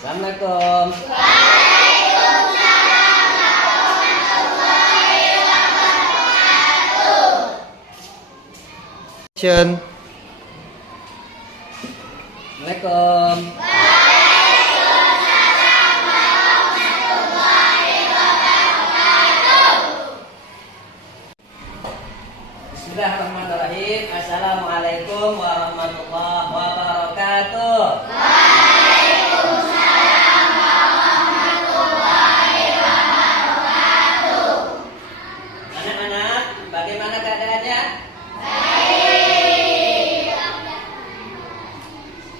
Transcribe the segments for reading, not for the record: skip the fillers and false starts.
Assalamualaikum. Assalamualaikum. Bismillahirrahmanirrahim. Assalamualaikum warahmatullahi wabarakatuh. Waalaikumsalam warahmatullahi wabarakatuh. Anak-anak, bagaimana keadaannya? Baik.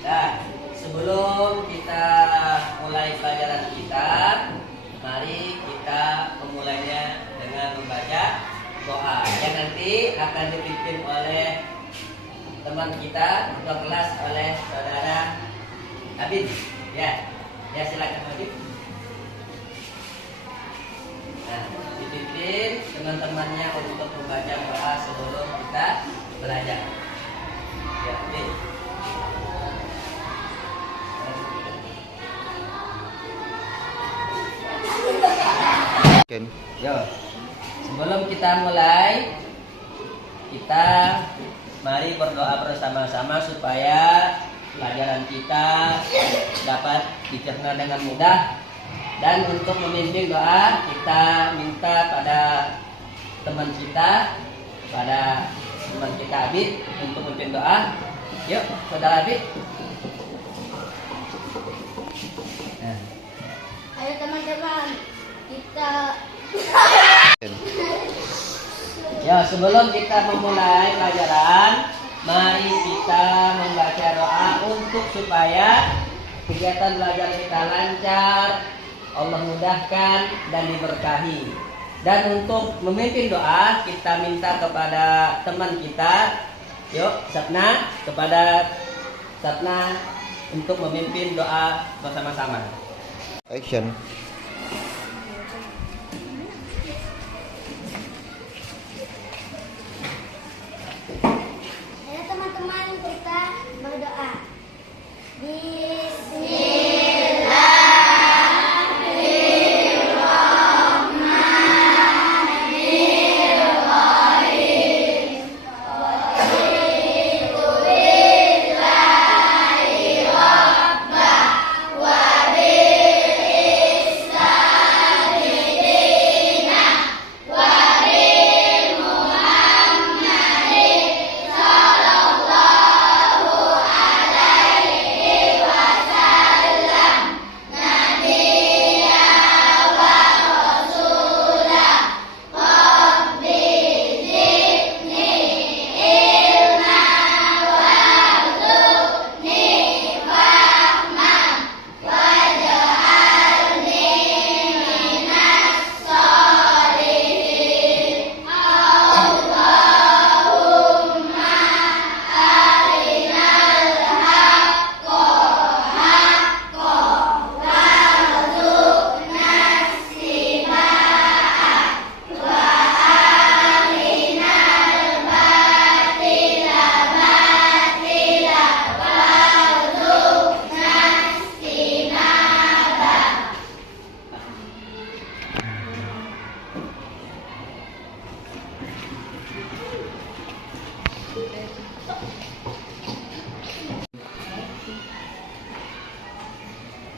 Nah, sebelum kita mulai pelajaran kita, mari kita memulainya dengan membaca doa yang nanti akan dipimpin oleh teman kita atau kelas oleh saudara Habib. Ya silakan Habib. Nah, dipimpin teman-temannya untuk membaca doa sebelum kita belajar. Ya, Habib. Yo. Sebelum kita mulai, kita mari berdoa bersama-sama supaya pelajaran kita dapat dicerna dengan mudah. Dan untuk memimpin doa, kita minta pada teman kita, Habib untuk memimpin doa. Yuk, saudara Habib. Ayo teman-teman, kita Ya, sebelum kita memulai pelajaran, mari kita membaca doa untuk supaya kegiatan belajar kita lancar, Allah mudahkan dan diberkahi. Dan untuk memimpin doa, kita minta kepada teman kita, yuk Sapna, kepada Sapna untuk memimpin doa bersama-sama. Action.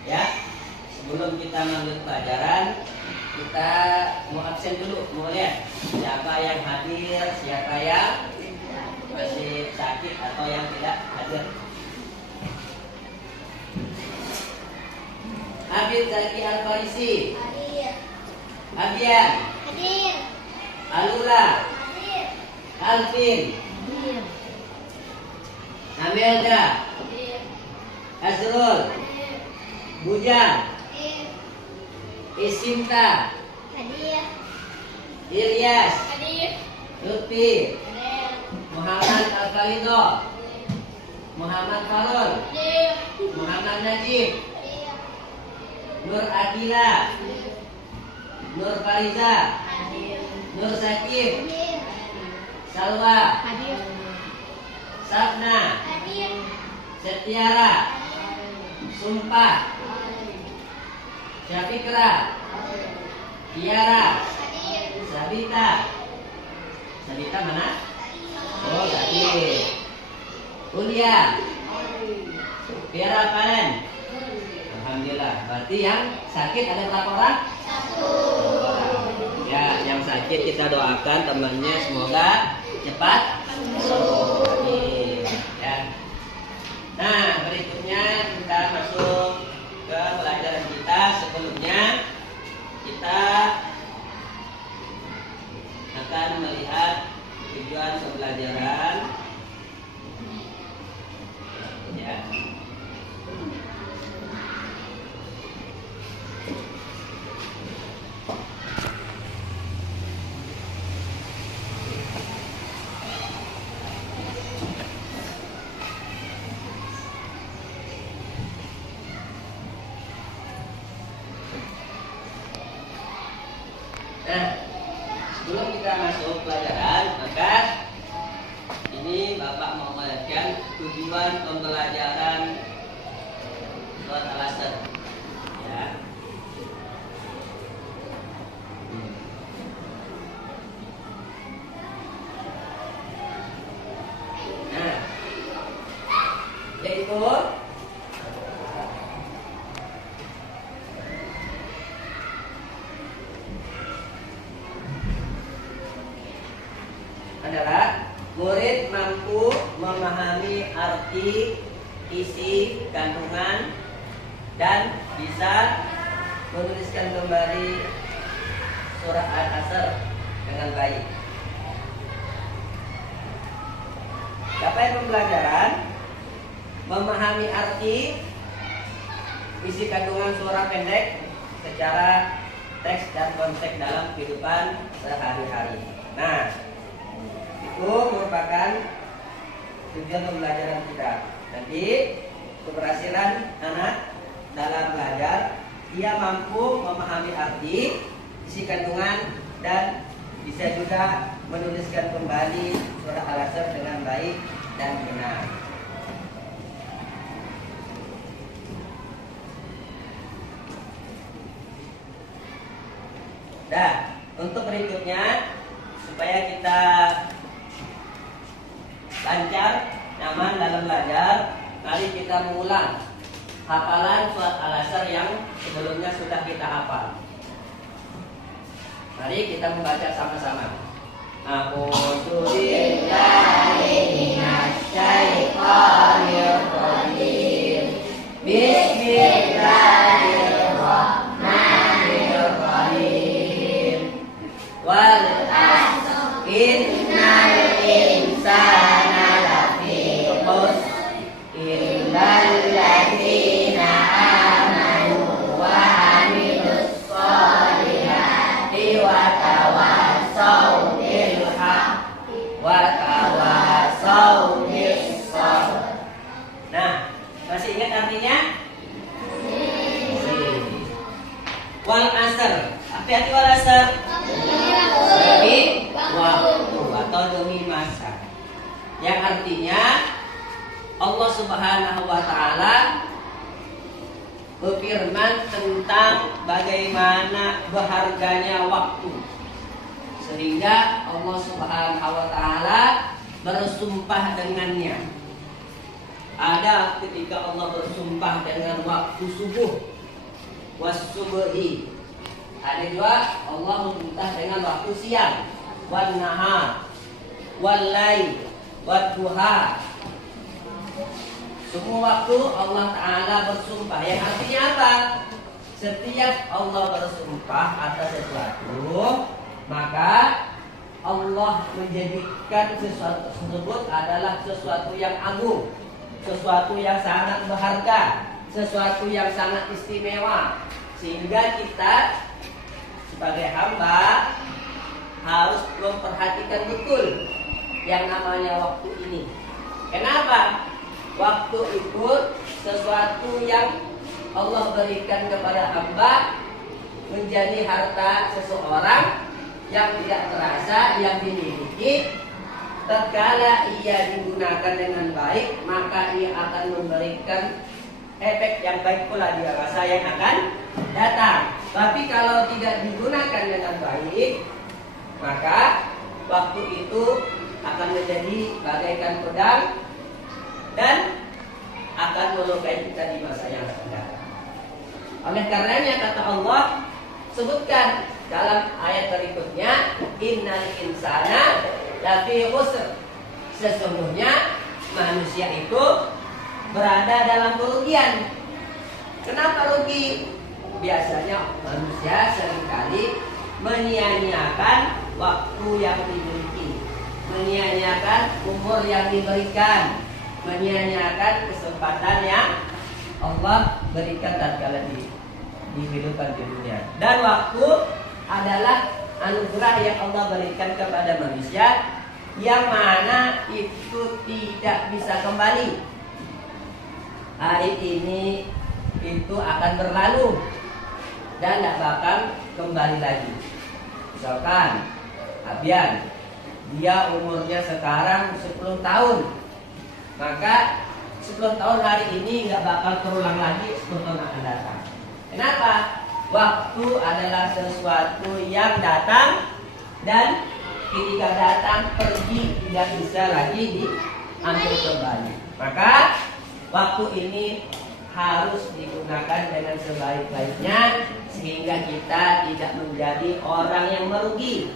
Ya, sebelum kita mengambil pelajaran, kita mau absen dulu, mau lihat siapa yang hadir, siapa yang masih sakit atau yang tidak hadir. Habib Zaki Al-Farisi, Abian, Alula, Alvin, Amelda, Azrul, Bujang, Isinta, Ilyas, Lutfi, Muhammad Al-Khalido, Muhammad Farul, Muhammad Najib, Nur Akila, Nur Fariza, Nur Sakib, Salwa, Sapna, Setiara, Sumpah, Syafikra, Tiara, Sabita. Sabita mana? Oh, sakit. Ulia, Tiara Palen. Alhamdulillah. Berarti yang sakit ada berapa orang? Satu. Ya, yang sakit kita doakan temannya semoga cepat sembuh. Ya. Nah, berikutnya kita masuk ke pelajaran kita. Sebelumnya kita akan melihat tujuan pembelajaran. Ya. Nah, sebelum kita masuk pelajaran, maka ini Bapak mau menjelaskan tujuan pembelajaran surat Al-Asr. Ya. Nah, yaitu adalah murid mampu memahami arti, isi, kandungan, dan bisa menuliskan kembali surah Al-Asr dengan baik. Capai pembelajaran memahami arti, isi kandungan surah pendek secara teks dan konteks dalam kehidupan sehari-hari. Nah, itu merupakan tujuan pembelajaran kita. Nanti keberhasilan anak dalam belajar, ia mampu memahami arti, isi kandungan, dan bisa juga menuliskan kembali surah Al-Asr dengan baik dan benar. Nah, untuk berikutnya supaya kita lancar, nyaman dalam belajar, mari kita mengulang hafalan surat Al-Asr yang sebelumnya sudah kita hafal. Mari kita membaca sama-sama. A'udzu billahi minasy syaithanir rajim. Bismillahirrahmanirrahim. Wal 'asr innal insana lafi khusr illal ladzina amanu wa 'amilus sholihati wa tawassaw bil haqqi wa tawassaw bis sabr. Nah, masih ingat artinya? Wal 'asr. Apa arti wal 'asr? Demi waktu atau demi masa. Yang artinya Allah Subhanahu wa taala berfirman tentang bagaimana berharganya waktu. Sehingga Allah Subhanahu wa taala bersumpah dengannya. Ada ketika Allah bersumpah dengan waktu subuh, was-subhi. Ada juga Allah bersumpah dengan waktu siang, wan nahar, wal lail, wad duha. Semua waktu Allah Ta'ala bersumpah. Yang artinya apa? Setiap Allah bersumpah atas sesuatu, maka Allah menjadikan sesuatu tersebut adalah sesuatu yang agung, sesuatu yang sangat berharga, sesuatu yang sangat istimewa. Sehingga kita sebagai hamba harus memperhatikan betul yang namanya waktu ini. Kenapa? Waktu itu sesuatu yang Allah berikan kepada hamba, menjadi harta seseorang yang tidak terasa, yang dimiliki. Tatkala ia digunakan dengan baik, maka ia akan memberikan efek yang baik pula di masa yang akan datang. Tapi kalau tidak digunakan dengan baik, maka waktu itu akan menjadi bagaikan pedang dan akan melukai kita di masa yang akan datang. Oleh karenanya kata Allah sebutkan dalam ayat berikutnya, innal insana lafi khusr. Sesungguhnya manusia itu berada dalam kerugian. Kenapa rugi? Biasanya manusia seringkali menyia-nyiakan waktu yang dimiliki, menyia-nyiakan umur yang diberikan, menyia-nyiakan kesempatan yang Allah berikan tatkala di kehidupan di dunia. Dan waktu adalah anugerah yang Allah berikan kepada manusia, yang mana itu tidak bisa kembali. Hari ini itu akan berlalu dan tidak bakal kembali lagi. Misalkan Abian, dia umurnya sekarang 10 tahun, maka 10 tahun hari ini nggak bakal terulang lagi 10 tahun akan datang. Kenapa? Waktu adalah sesuatu yang datang dan ketika datang pergi, tidak bisa lagi diambil kembali. Maka waktu ini harus digunakan dengan sebaik-baiknya sehingga kita tidak menjadi orang yang merugi,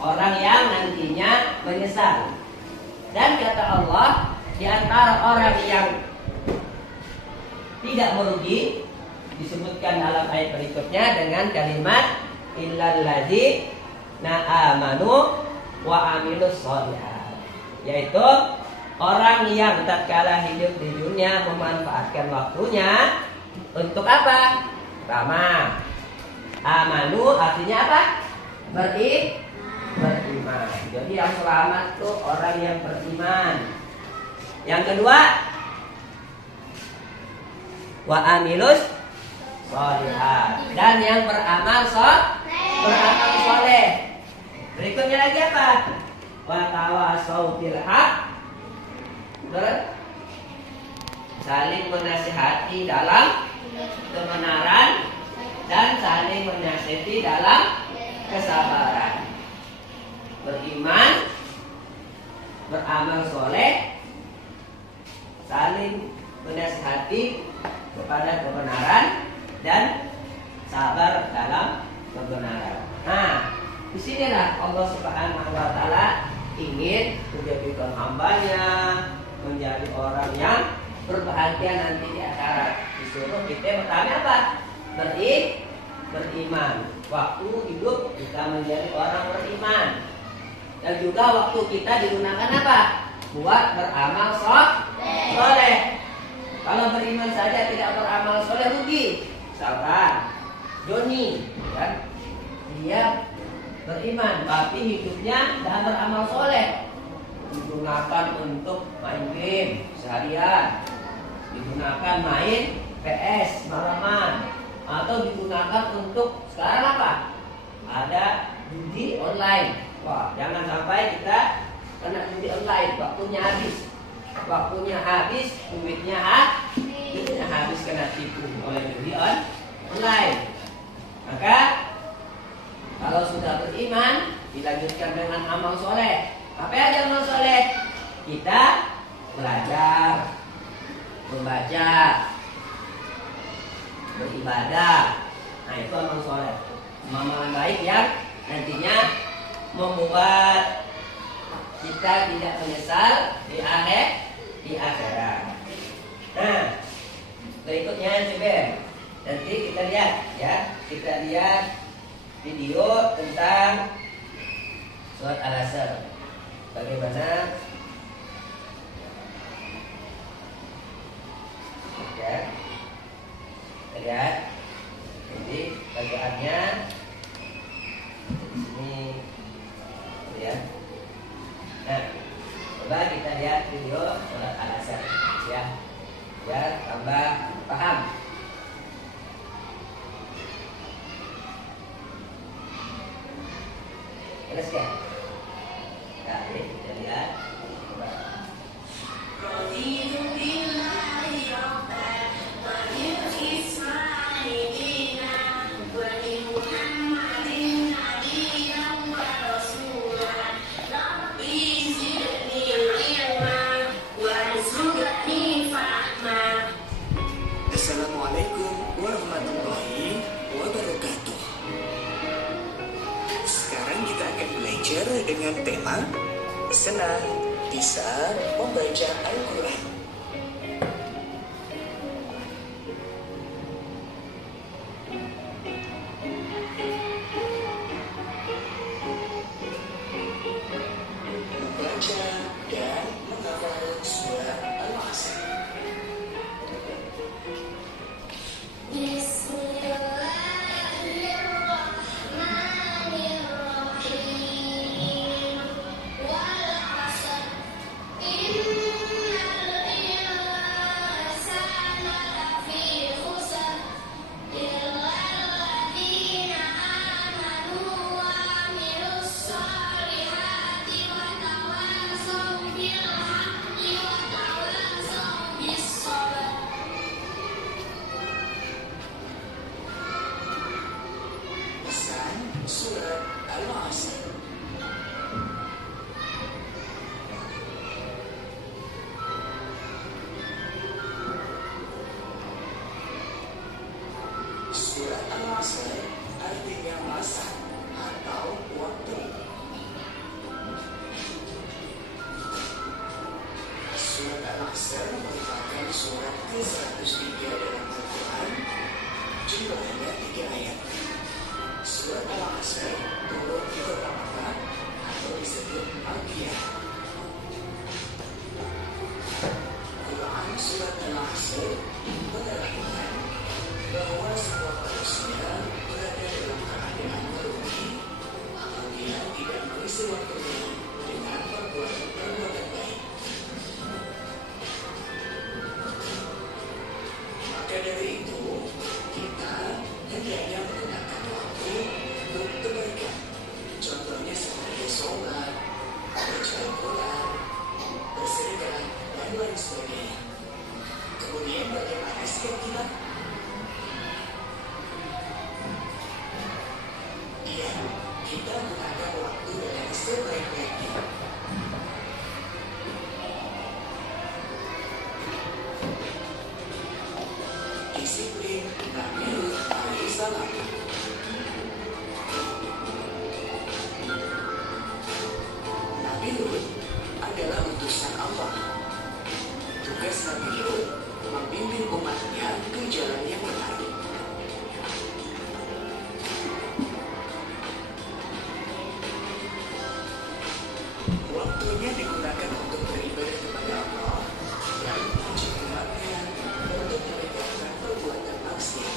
orang yang nantinya menyesal. Dan kata Allah, di antara orang yang tidak merugi disebutkan dalam ayat berikutnya dengan kalimat illal ladzina amanu wa amilus sholihat, yaitu orang yang tatkala hidup di dunia memanfaatkan waktunya untuk apa? Pertama, amanu artinya apa? Beriman. Jadi yang selamat tuh orang yang beriman. Yang kedua, wa amilus sholihat, dan yang beramal soleh. Berikutnya lagi apa? Wa tawasau bil haq, saling menasihati dalam kebenaran dan saling menasihati dalam kesabaran. Beriman, beramal soleh, saling menasihati kepada kebenaran dan sabar dalam kebenaran. Nah, disinilah Allah Subhanahu wa Ta'ala ingin menjadikan hambanya menjadi orang yang berbahagia nanti di akhirat. Disuruh kita pertama apa? Beriman. Waktu hidup kita menjadi orang beriman. Dan juga waktu kita digunakan apa? Buat beramal soleh. Kalau beriman saja tidak beramal soleh rugi. Misalkan Joni, kan? Dia beriman tapi hidupnya tidak beramal soleh, digunakan untuk main game seharian, digunakan main PS malaman, atau digunakan untuk sekarang apa? Ada judi online. Wah, jangan sampai kita kena judi online, waktunya habis, duitnya habis kena tipu oleh judi online. Maka kalau sudah beriman, dilanjutkan dengan amal soleh. Apa aja amal soleh? Kita belajar, membaca, beribadah. Nah, itu amal soleh. Amal baik yang nantinya membuat kita tidak menyesal di akhirat. Nah, berikutnya coba nanti kita lihat ya, video tentang surat Al-Asr. Bagaimana ya? Lihat. Jadi bacaannya di sini ya. Nah, coba kita lihat video surat Al-Asr ya. Biar tambah paham. Terus ya, nah, kita lihat. Assalamualaikum warahmatullahi wabarakatuh. Sekarang kita akan belajar dengan tema senang bisa membaca Al-Quran. Membaca dan menghafal surat Al-Asr. Bismillahirrahmanirrahim. Wal 'asr. Innal insana lafi khusr. Illa alladziina aamanu wa 'amilus shalihati wa tawassaw bil haqqi wa tawassaw bis sabr. Pesan surat Al-Asr. Surat Al-Asr artinya masa atau waktu. Surat Al-Asr merupakan surat ke-103 dalam Al-Quran. Jumlahnya 3 ayat. Surat Al-Asr turun di kota Makkah atau disebut Makkiyah. Quran surat Al-Asr menerangkan bahwa semua manusia berada dalam keadaan merugi apabila tidak mengisi waktunya dengan perbuatan baik. Maka dari itu, kita hendaknya menggunakan waktu untuk kebaikan. Contohnya seperti sholat, baca Al-Quran, bersedekah, dan lain sebagainya. Kemudian bagaimana sikap kita? Iya, kita gunakan waktu dengan sebaik-baiknya. Disiplin Nabi Lut alaihissalam. Nabi Lut adalah utusan Allah. Tugas Nabi Lut membimbing umatnya ke jalan yang benar. Waktunya digunakan untuk beribadah kepada Allah dan mengajak umatnya untuk meninggalkan perbuatan maksiat.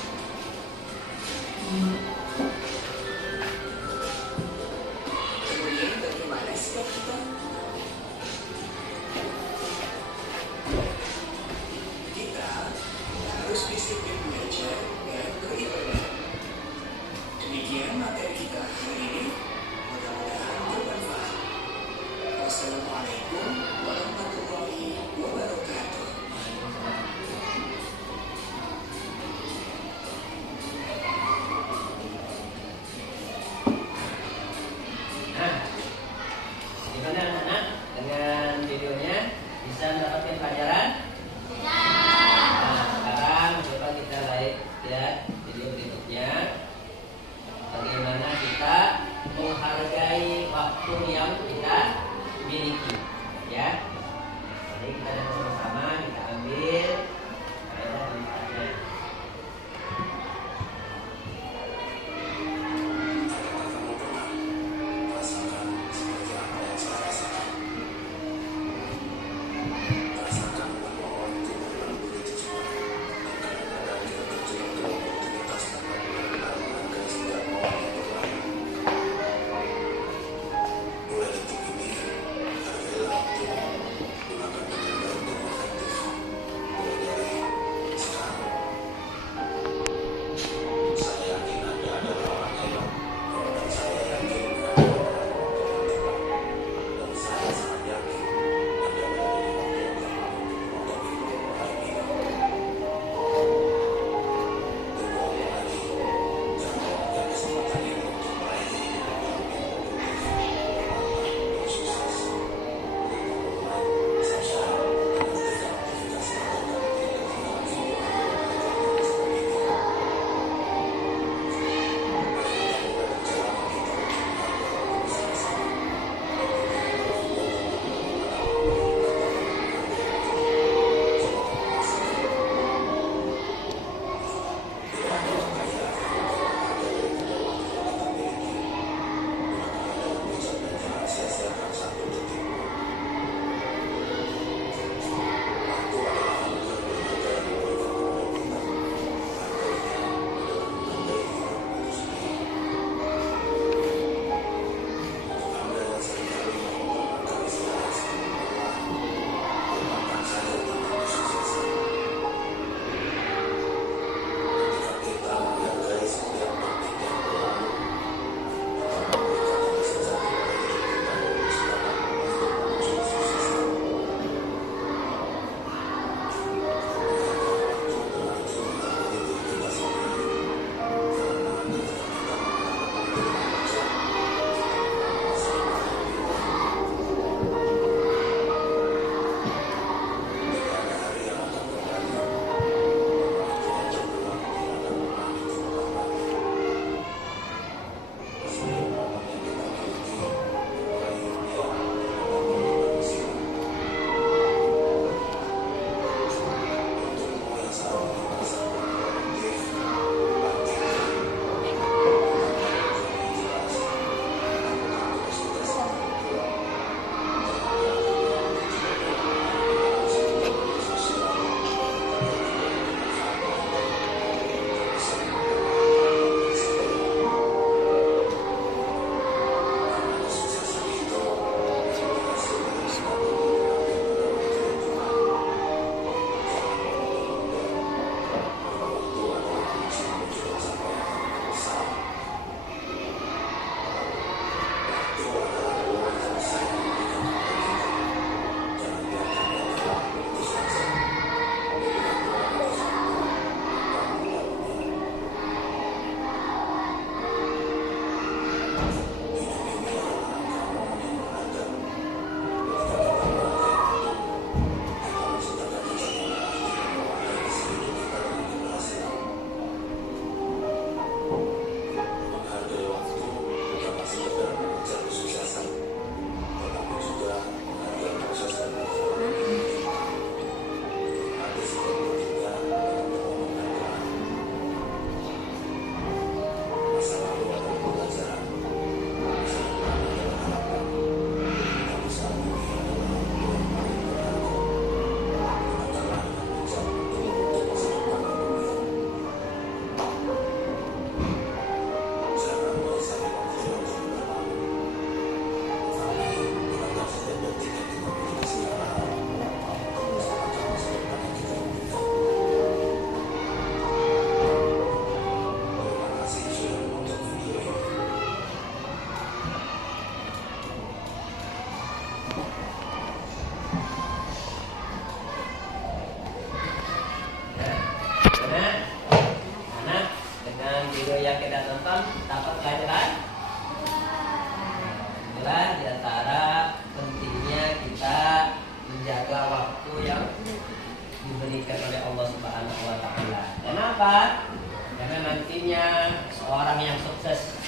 Kenapa? Karena nantinya seorang yang sukses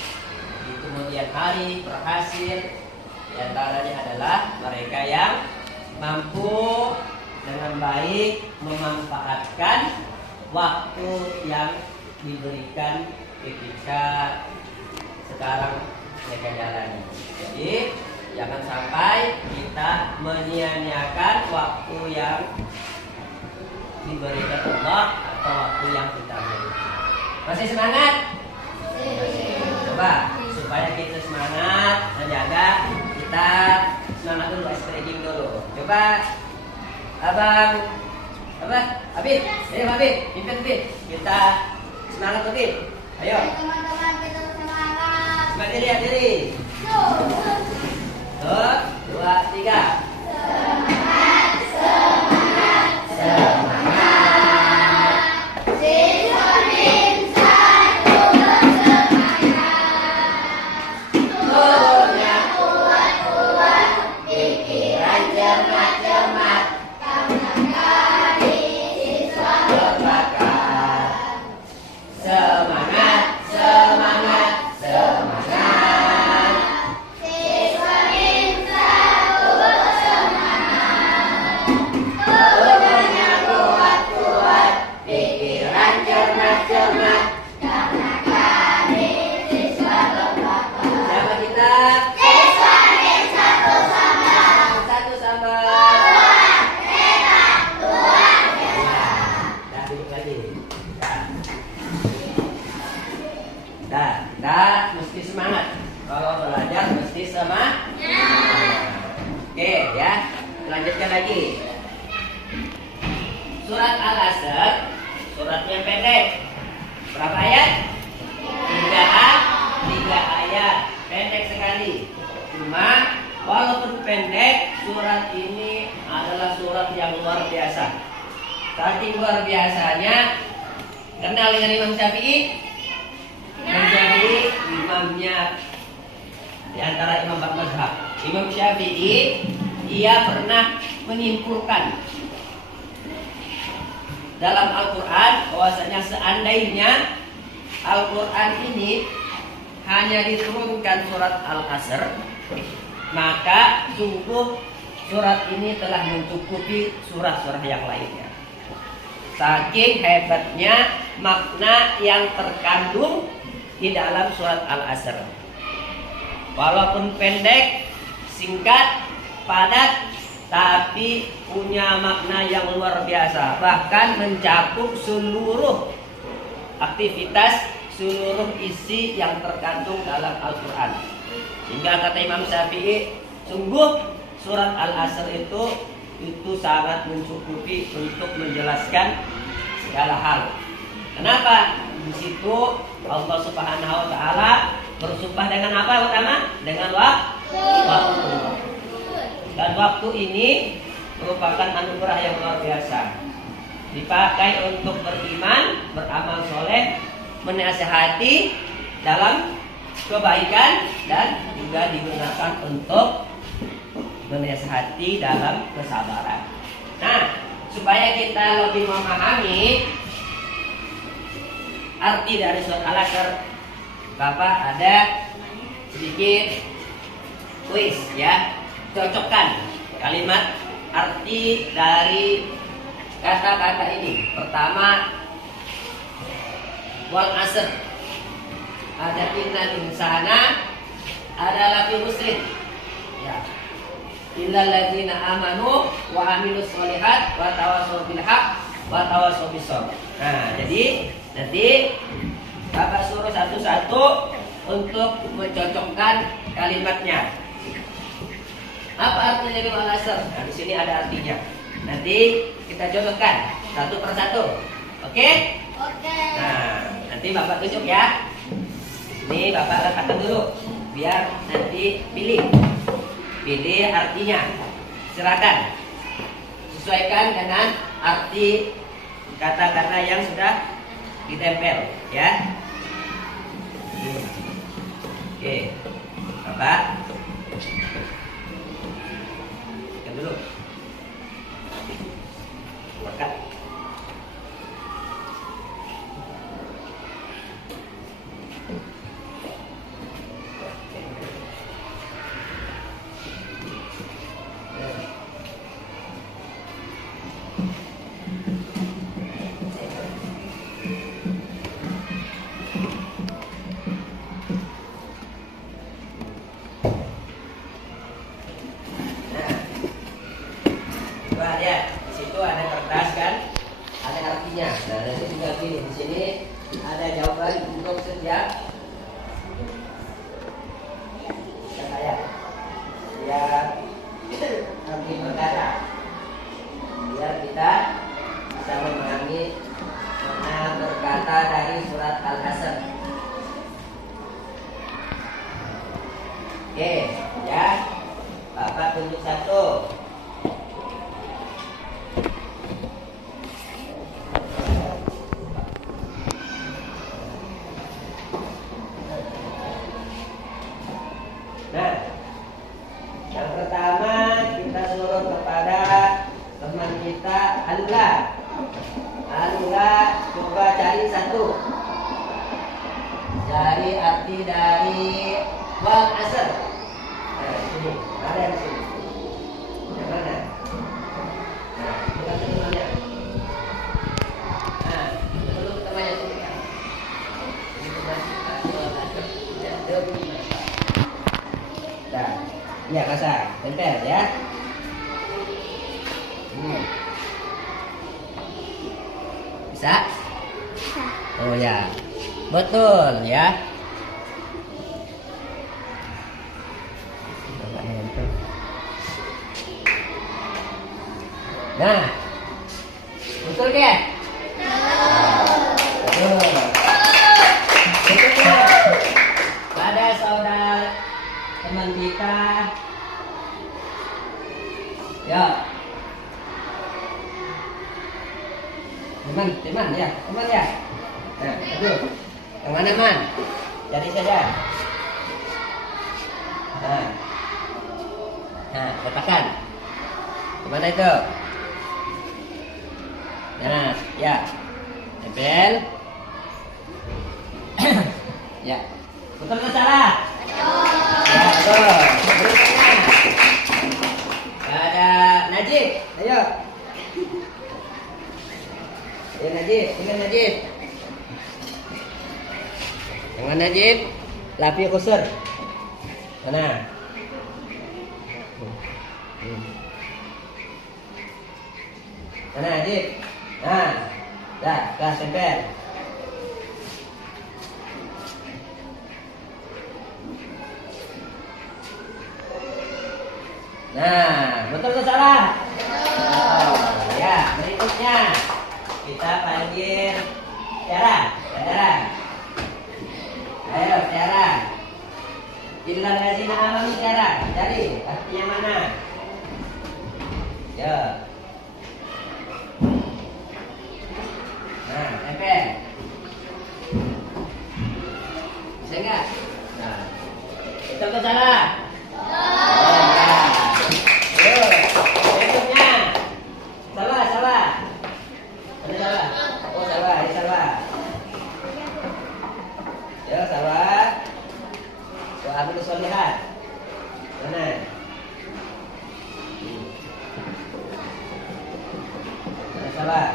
di kemudian hari berhasil, di antaranya adalah mereka yang mampu dengan baik memanfaatkan waktu yang diberikan ketika sekarang mereka jalani. Jadi jangan sampai kita menyia-nyiakan waktu yang diberikan Allah atau waktu yang kita miliki. Masih semangat? Coba supaya kita semangat menjaga, kita semangat dulu, stretching dulu. Coba abang, Habib, pimpin Habib. Kita semangat Habib. Ayo. Teman-teman kita semangat. Semangat diri. 1, 2, 3. Kita mesti semangat. Kalau belajar mesti semangat. Oke ya, lanjutkan lagi. Surat Al-Asr, suratnya pendek. Berapa ayat? 3 ayat, pendek sekali. Cuma walaupun pendek, surat ini adalah surat yang luar biasa. Saking luar biasanya, kenal dengan Imam Syafi'i? Menjadi imamnya di antara imam mazhab. Imam Syafi'i, ia pernah menyimpulkan dalam Al-Quran bahwasanya seandainya Al-Quran ini hanya diturunkan surat Al-Asr, maka sungguh surat ini telah mencukupi surah-surah yang lainnya. Saking hebatnya makna yang terkandung di dalam surat Al-Asr. Walaupun pendek, singkat, padat, tapi punya makna yang luar biasa. Bahkan mencakup seluruh aktivitas, seluruh isi yang terkandung dalam Al-Quran. Hingga kata Imam Syafi'i, sungguh surat Al-Asr itu sangat mencukupi untuk menjelaskan segala hal. Kenapa? Di situ Allah Subhanahu wa taala bersumpah dengan apa pertama? Dengan waktu. Dan waktu ini merupakan anugerah yang luar biasa. Dipakai untuk beriman, beramal soleh, menasihati dalam kebaikan, dan juga digunakan untuk menasihati dalam kesabaran. Nah, supaya kita lebih memahami arti dari surat Al-Asr, Bapak ada sedikit kuis ya. Cocokkan kalimat arti dari kata-kata ini. Pertama, wal asr. Ada innal insana adalah fi khusrin. Ya. Illal ladzina amanu wa amilus sholihat wa tawassaw bil haqq wa tawassaw bis sabr. Nah, jadi nanti Bapak suruh satu-satu untuk mencocokkan kalimatnya. Apa artinya dari Al-Asr? Nah, di sini ada artinya. Nanti kita cocokkan satu persatu. Oke? Oke. Nah, nanti Bapak tunjuk ya. Ini Bapak letakkan dulu biar nanti pilih artinya. Silakan sesuaikan dengan arti kata-kata yang sudah ditempel ya. Oke, Bapak yang dulu. Berkat. nanti tinggal pilih. Di sini ada jawaban untuk setiap saya. Ya, arti perkara. Biar kita bisa memahami mana berkata dari surat Al-Asr. Oke, ya. Bapak tunjuk satu. Nah, yang pertama kita suruh kepada teman kita Alula. Alula, coba cari satu. Cari arti dari wal asr. Nah, sini ada di sini. Yang mana? Nah, kita temannya. Nah, belum temannya sini kan. Ini teman kita wal asr. Ya, demi masa. Nah, ya kasar, tempel ya. Bisa? Oh ya, betul ya. Nah, betul ya? Betul. Betul. Pada saudara teman kita, ya. Teman ya. Nah, aduh. Yang mana man? Cari saja. Nah, letakkan. Kemana itu? Nah, ya. Tempel. Ya. Betul atau salah? Ya, betul. Berikutnya. Ada Najib. Ayo. Ya Najib, dengan Najib. Dengan Najib, Lafi Kusur. Mana? Mana Najib? Nah, dah tempel. Nah, betul atau salah? Oh, ya, berikutnya kita panggil Tiara. Ayo Tiara. Illal ladzina amanu Tiara. Cari artinya mana? Ya. Nah, tempel. Bisa enggak? Nah, betul atau salah? Berikutnya salah. Ada salah. Oh salah, ini salah. Ya salah. Wa amil sholihat. Mana? Ada salah.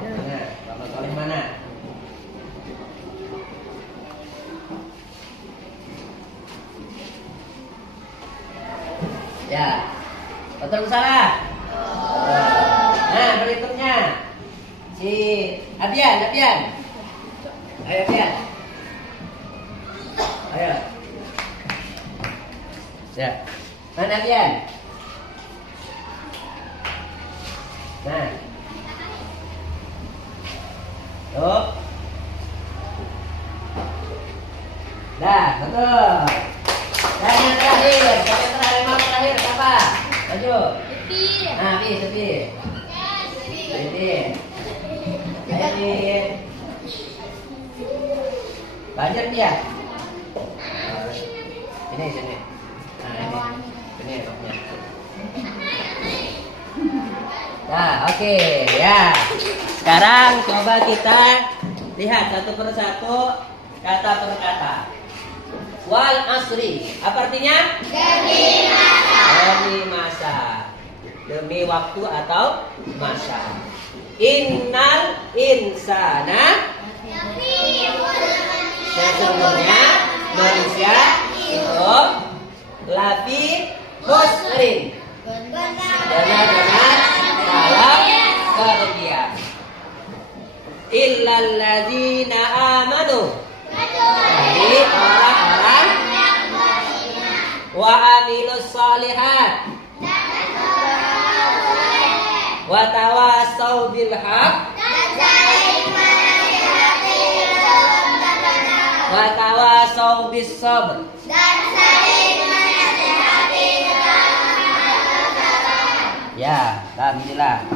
Mana? Bapak soleh mana? Ya, betul salah. Nah, berikutnya si Abian. Ayo Abian. Ayo. Ya. Mana Abian? Nah. Tuh. Dah, betul. Dan yang terakhir, mau terakhir siapa? Maju. Nah, Sepi. Ayo Banjir dia. Sini. Nah, ini roknya. Nah, oke, ya. Sekarang coba kita lihat satu persatu kata per kata. Wal asri, apa artinya? Demi masa. Demi waktu atau masa. Innal insana, sesungguhnya manusia itu lafi khusrin, benar-benar dalam kerugian. Illal ladzina amanu. Jadi orang-orang wa amilus shalihat wa tawasau bil haq wa tawasau bis sabr. Ya, alhamdulillah.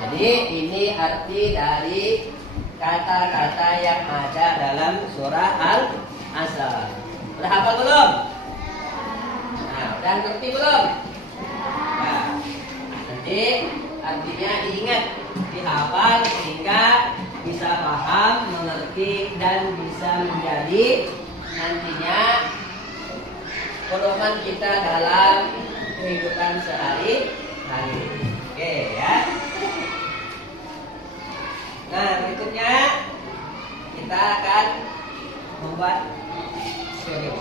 Jadi ini arti dari kata-kata yang ada dalam surah Al-Asr. Udah hafal belum? Nah, udah ngerti belum? Nah, nanti artinya diingat, dihafal sehingga bisa paham, mengerti dan bisa menjadi nantinya pedoman kita dalam kehidupan sehari-hari. Oke ya. Nah, berikutnya kita akan membuat studio.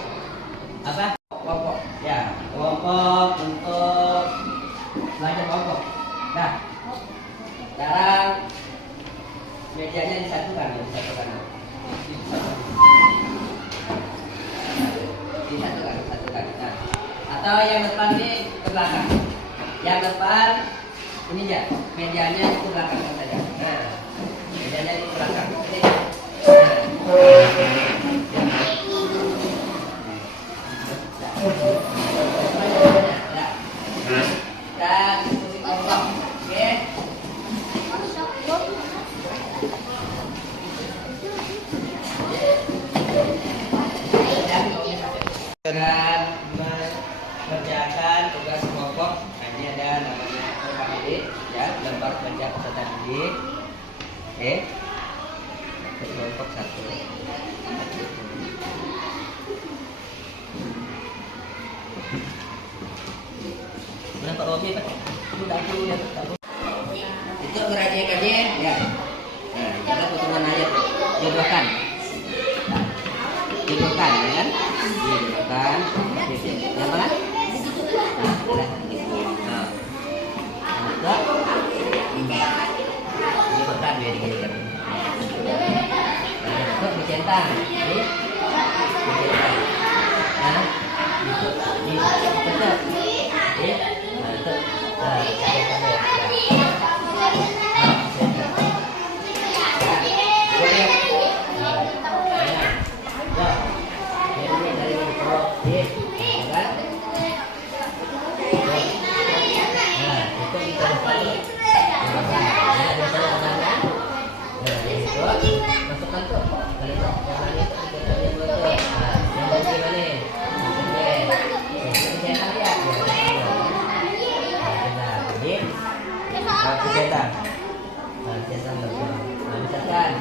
Apa? Kelompok. Ya, kelompok untuk belajar kelompok. Nah, sekarang mejanya disatukan. Disatukan. Nah, atau yang depan ini ke belakang. Yang depan ini ya, mejanya itu belakang saja. Nah, mejanya itu belakang. Ini. Dan diskusi kelompok. Oke. Dan mengerjakan tugas kelompok. Ini ada namanya Muhammadin, ya, lembar kerja peserta didik. Oke. Kelompok 1. Berapa Robi Pak? Sudah dulu ya Pak. Itu ngerjain ya. Nah, kita potongan ayat. Jodohkan. Jodohkan ya kan? Jodohkan. Ya Pak? Nah, boleh. Nah. Nah. Jodohkan biar digigit. Nah, itu dicentang. Ini. Nah, itu dicetak. Oke. Nah, itu.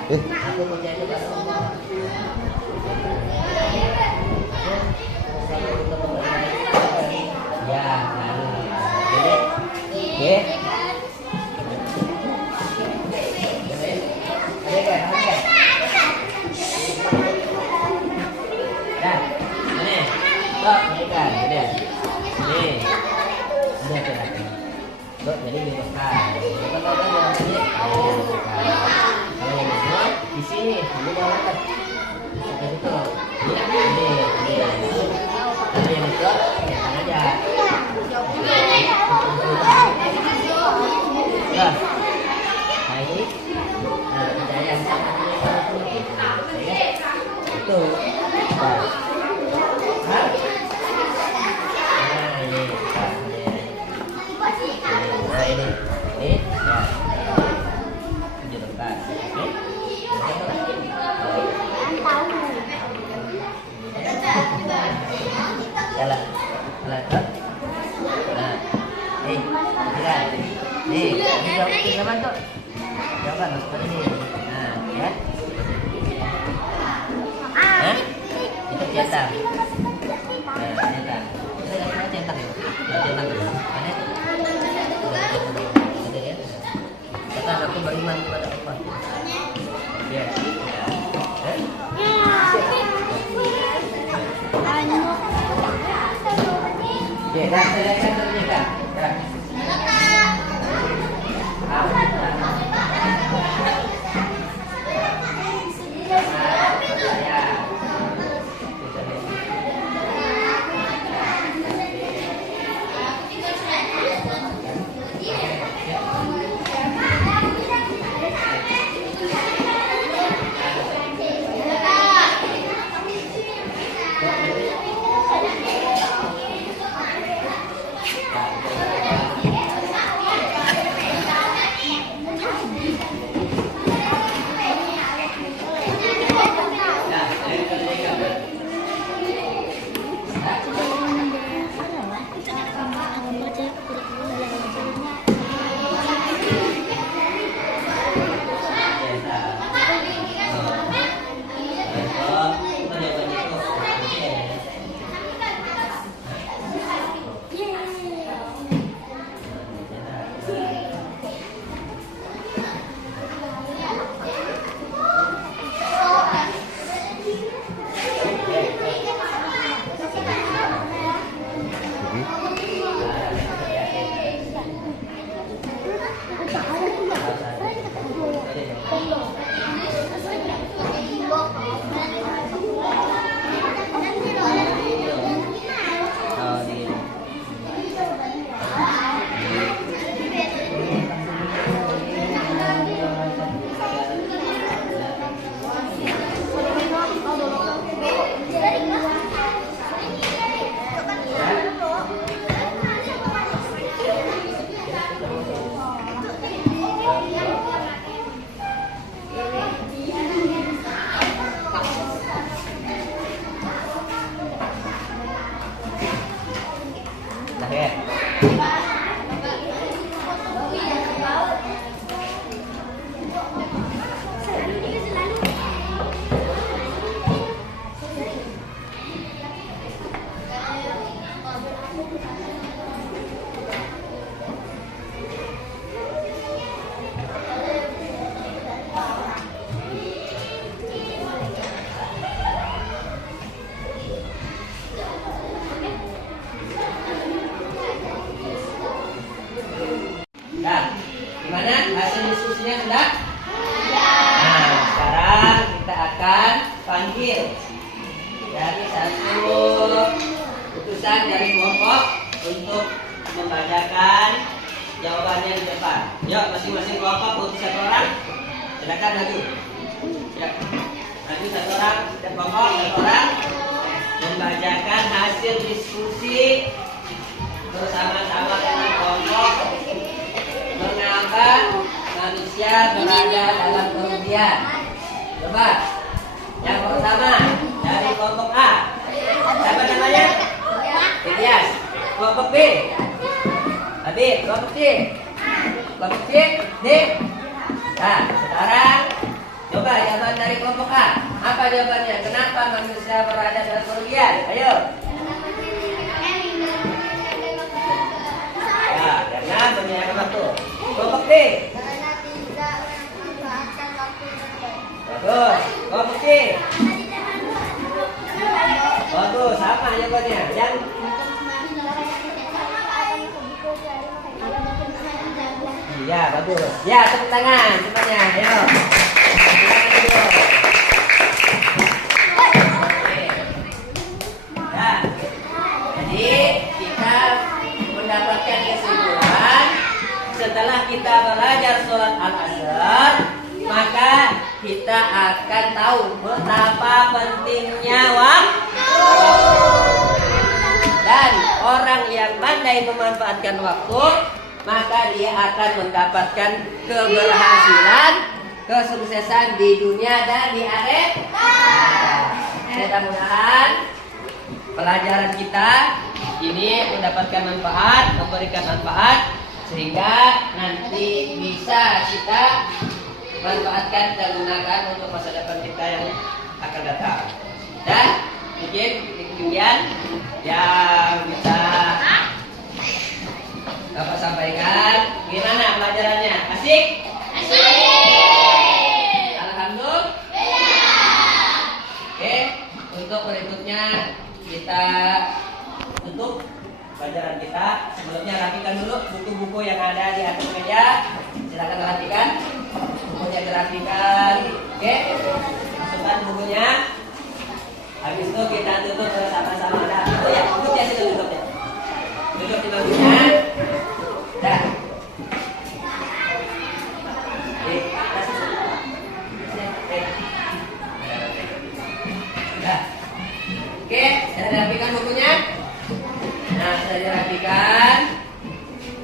Aku percaya kepada Allah. Ya, oke. Dah, ini, stop, ikan, ini, jadi bebaskan. Di sini, ini banget. Itu, ini. Tapi yang itu, kelihatan aja. Nah, ini, nah, yang sama ini, itu, nah, ini, ya, tunjukkan, oke. Jalan. Nah, nih, kita bantu. Jawaban seperti ini. Nah, ya. Itu cetak. Nah, cetak. Kita cetak ya. Cetak dulu. Ada ya. Kata aku beriman kepada Allah. Ya. Oke, dah, saya akan tunjukkan. Hasil diskusinya sudah? Nah, sekarang kita akan panggil dari satu utusan dari kelompok untuk membacakan jawabannya di depan. Yuk, masing-masing kelompok utus satu orang. Silakan maju. Ya, maju satu orang. Setiap kelompok satu orang membacakan hasil diskusi bersama-sama dengan kelompok mengapa manusia berada dalam kerugian. Coba yang pertama dari kelompok A, siapa namanya? Ilyas. Kelompok B, Habib. Kelompok C, kelompok C, D. Nah, sekarang coba jawaban dari kelompok A. Apa jawabannya? Kenapa manusia berada dalam kerugian? Ayo. Ya, karena menyediakan waktu. Kelompok B. Karena tidak memanfaatkan waktu terbaik. Bagus. Kelompok C. Bagus. Sama jawabannya. Yang iya, bagus. Ya, tepuk tangan semuanya. Ayo. Tepuk tangan dulu. Ya. Jadi kita mendapatkan kesimpulan setelah kita belajar sholat al-asr, maka kita akan tahu betapa pentingnya waktu. Dan orang yang pandai memanfaatkan waktu, maka dia akan mendapatkan keberhasilan, kesuksesan di dunia dan di akhirat. Mudah-mudahan pelajaran kita ini mendapatkan manfaat, memberikan manfaat, sehingga nanti bisa kita manfaatkan dan gunakan untuk masa depan kita yang akan datang. Dan mungkin demikian yang bisa Bapak sampaikan. Gimana pelajarannya? Asik? Alhamdulillah. Oke, untuk berikutnya kita tutup pelajaran kita. Sebelumnya rapikan dulu buku-buku yang ada di atas meja. Silakan rapikan. Bukunya dirapikan. Oke, masukkan bukunya. Habis itu kita tutup bersama-sama. Nah, itu ya, duduk ya, situ duduk ya. Duduk di baginya. Dah. Dah. Oke, sudah dirapikan bukunya. Nah, sudah dirapikan.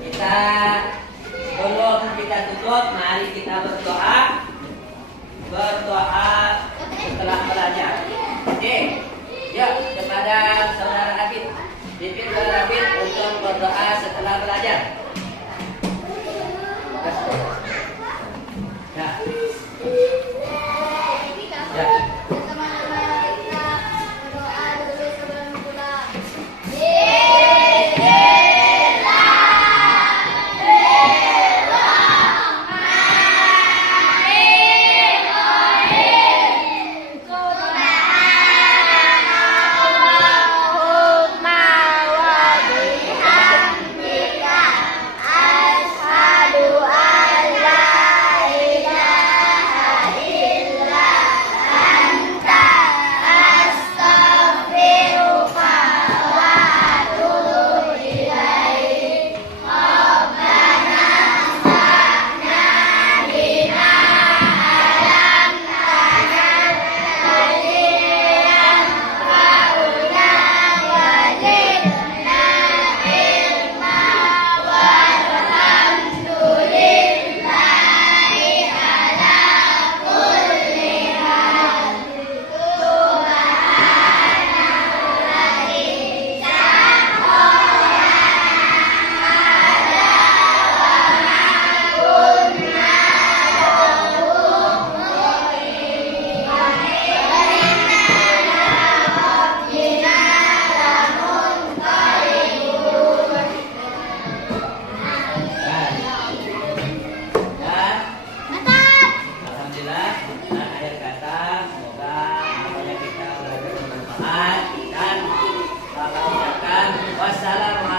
Kita sebelum kita tutup, mari kita berdoa. Berdoa setelah belajar. Oke. Yuk, kepada saudara Habib. Pimpin saudara Habib untuk berdoa setelah belajar. Ya. Ya. Teman-teman kita berdoa dulu sebelum pulang. Dan Bapak ucapkan wassalamualaikum